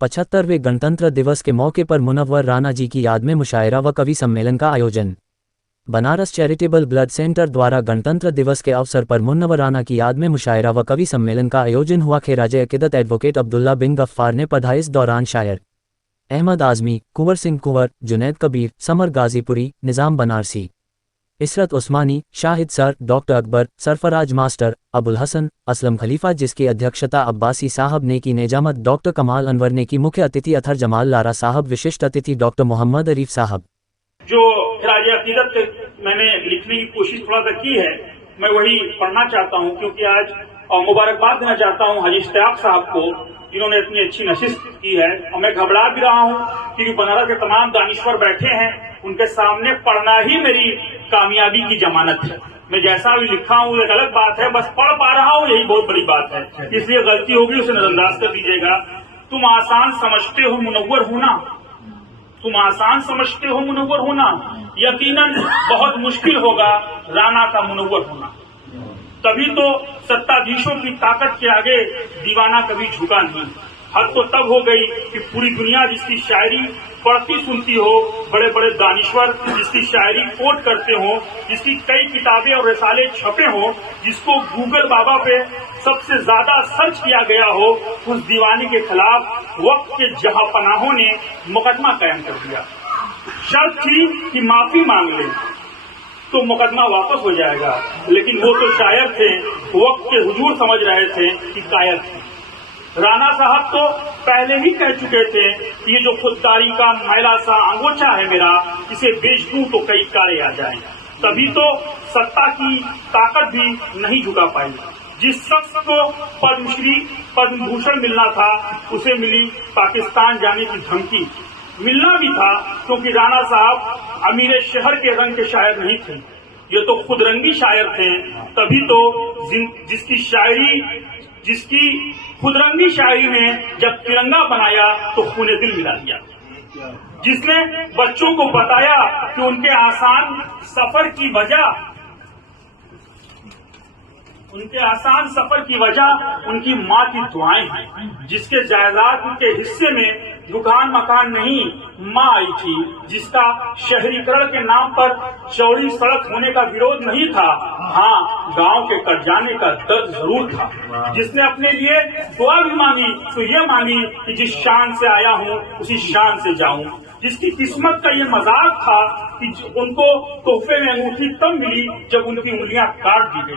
75वें गणतंत्र दिवस के मौके पर मुनव्वर राणा जी की याद में मुशायरा व कवि सम्मेलन का आयोजन। बनारस चैरिटेबल ब्लड सेंटर द्वारा गणतंत्र दिवस के अवसर पर मुनव्वर राणा की याद में मुशायरा व कवि सम्मेलन का आयोजन हुआ। खिराज अकीदत एडवोकेट अब्दुल्ला बिन गफ्फार ने पढ़ा। इस दौरान शायर Ahmad Azmi, Kunwar Singh Kunwar, Junaid Kabir, Samar Ghazipuri, Nizam Banarasi, Israt Usmani, Shahid sir, doctor Akbar, Sarfaraz master, Abul Hasan, Aslam Khalifa, जिसकी अध्यक्षता अब्बासी साहब ने की। नेजामत डॉक्टर कमाल अनवर ने की। मुख्य अतिथि अथर जमाल लारा साहब, विशिष्ट अतिथि डॉक्टर मोहम्मद अरीफ साहब। जो खिराज अकीदत मैंने लिखने की कोशिश थोड़ा सा की है, मैं वही पढ़ना चाहता हूँ, क्योंकि आज मुबारकबाद देना चाहता हूँ हाजी इश्तियाक साहब को, जिन्होंने इतनी अच्छी नशिस्त की है। और मैं घबरा भी रहा हूँ क्योंकि बनारस के तमाम दानिश्वर बैठे हैं, उनके सामने पढ़ना ही मेरी कामयाबी की जमानत है। मैं जैसा भी लिखा हूँ एक अलग बात है, बस पढ़ पा रहा हूँ यही बहुत बड़ी बात है, इसलिए गलती होगी उसे नजरअंदाज कर दीजिएगा। तुम आसान समझते हो मुनव्वर होना, तुम आसान समझते हो मुनव्वर होना, यकीनन बहुत मुश्किल होगा राणा का मुनव्वर होना। तभी तो सत्ताधीशों की ताकत के आगे दीवाना कभी झुका नहीं। हद तो तब हो गई कि पूरी दुनिया जिसकी शायरी पढ़ती सुनती हो, बड़े बड़े दानिश्वर जिसकी शायरी कोट करते हो, जिसकी कई किताबें और रिसाले छपे हो, जिसको गूगल बाबा पे सबसे ज्यादा सर्च किया गया हो, उस दीवाने के खिलाफ वक्त के जहांपनाहों ने मुकदमा कायम कर दिया। शर्त थी कि माफी मांग ले तो मुकदमा वापस हो जाएगा, लेकिन वो तो शायर थे, वक्त के हुजूर समझ रहे थे कि कायर थे। राणा साहब तो पहले ही कह चुके थे कि ये जो खुददारी का मैला सा अंगोछा है मेरा, इसे बेच दूं तो कई कारे आ जाएं। तभी तो सत्ता की ताकत भी नहीं झुका पाई। जिस शख्स को पद्मश्री पद्म भूषण मिलना था, उसे मिली पाकिस्तान जाने की धमकी। मिलना भी था क्योंकि राणा साहब अमीर शहर के रंग के शायर नहीं थे, ये तो खुदरंगी शायर थे। तभी तो जिसकी खुदरंगी शायरी में जब तिरंगा बनाया तो खूने दिल मिला दिया। जिसने बच्चों को बताया कि उनके आसान सफर की वजह उनकी माँ की दुआएं हैं। जिसके जायदाद के हिस्से में दुकान मकान नहीं माँ आई थी, जिसका शहरीकरण के नाम पर चौड़ी सड़क होने का विरोध नहीं था, हाँ गांव के कट जाने का दर्द जरूर था। जिसने अपने लिए दुआ भी मांगी तो ये मांगी कि जिस शान से आया हूँ उसी शान से जाऊं। जिसकी किस्मत का ये मजाक था कि उनको तोहफे में अंगूठी तब मिली जब उनकी उंगलियां काट दी गई।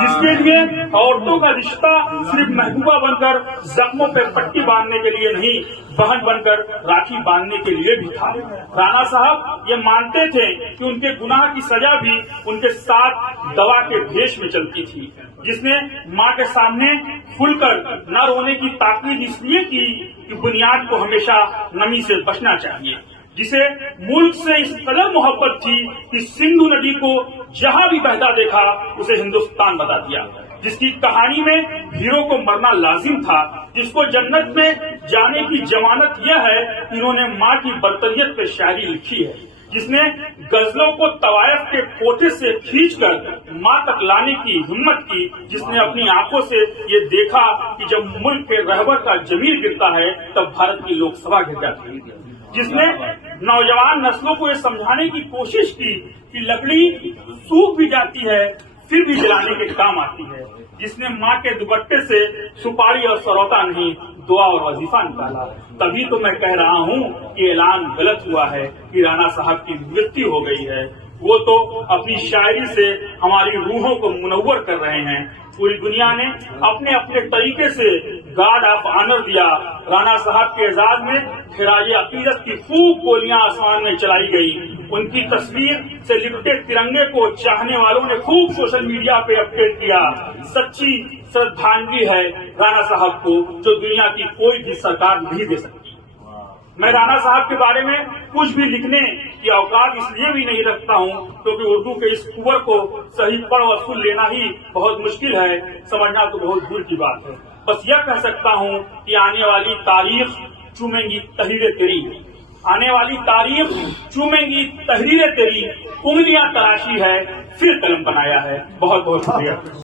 जिसके लिए औरतों का रिश्ता सिर्फ महबूबा बनकर जख्मों पे पट्टी बांधने के लिए नहीं, बहन बनकर राखी बांधने के लिए भी था। राणा साहब ये मानते थे कि उनके गुनाह की सजा भी उनके साथ दवा के भेष में चलती थी। जिसने माँ के सामने खुलकर न रोने की ताकीद इसलिए की कि बुनियाद को हमेशा नमी से बचना चाहिए। जिसे मुल्क से इस कदर मोहब्बत थी कि सिंधु नदी को जहाँ भी बहता देखा उसे हिंदुस्तान बता दिया। जिसकी कहानी में हीरो को मरना लाजिम था, जिसको जन्नत में जाने की जमानत यह है कि इन्होंने माँ की बरतरियत पे शायरी लिखी है। जिसने गजलों को तवायफ के कोठे से खींचकर माँ तक लाने की हिम्मत की। जिसने अपनी आंखों से ये देखा कि जब मुल्क के रहबर का जमीर गिरता है तब भारत की लोकसभा गिर जाती है। जिसने नौजवान नस्लों को ये समझाने की कोशिश की कि लकड़ी सूख भी जाती है फिर भी जलाने के काम आती है। जिसने माँ के दुपट्टे से सुपारी और सरौता नहीं, दुआ और वजीफा निकाला। तभी तो मैं कह रहा हूँ कि ऐलान गलत हुआ है कि राणा साहब की मृत्यु हो गई है। वो तो अपनी शायरी से हमारी रूहों को मुनव्वर कर रहे हैं। पूरी दुनिया ने अपने अपने तरीके से गार्ड ऑफ ऑनर दिया। राणा साहब के एजाज में खिराज अकीदत की खूब गोलियां आसमान में चलाई गई। उनकी तस्वीर से लिपटे तिरंगे को चाहने वालों ने खूब सोशल मीडिया पे अपडेट किया। सच्ची श्रद्धांजलि है राणा साहब को, जो दुनिया की कोई भी सरकार नहीं दे सकती। मैं राणा साहब के बारे में कुछ भी लिखने की औकात इसलिए भी नहीं रखता हूँ क्योंकि उर्दू के इस कुंवर को सही पढ़ और सुन लेना ही बहुत मुश्किल है, समझना तो बहुत दूर की बात है। बस यह कह सकता हूँ कि आने वाली तारीख चूमेंगी तहरीरें तेरी, आने वाली तारीख चूमेंगी तहरीरें तेरी, उंगलियां तराशी है फिर कलम बनाया है। बहुत बहुत शुक्रिया।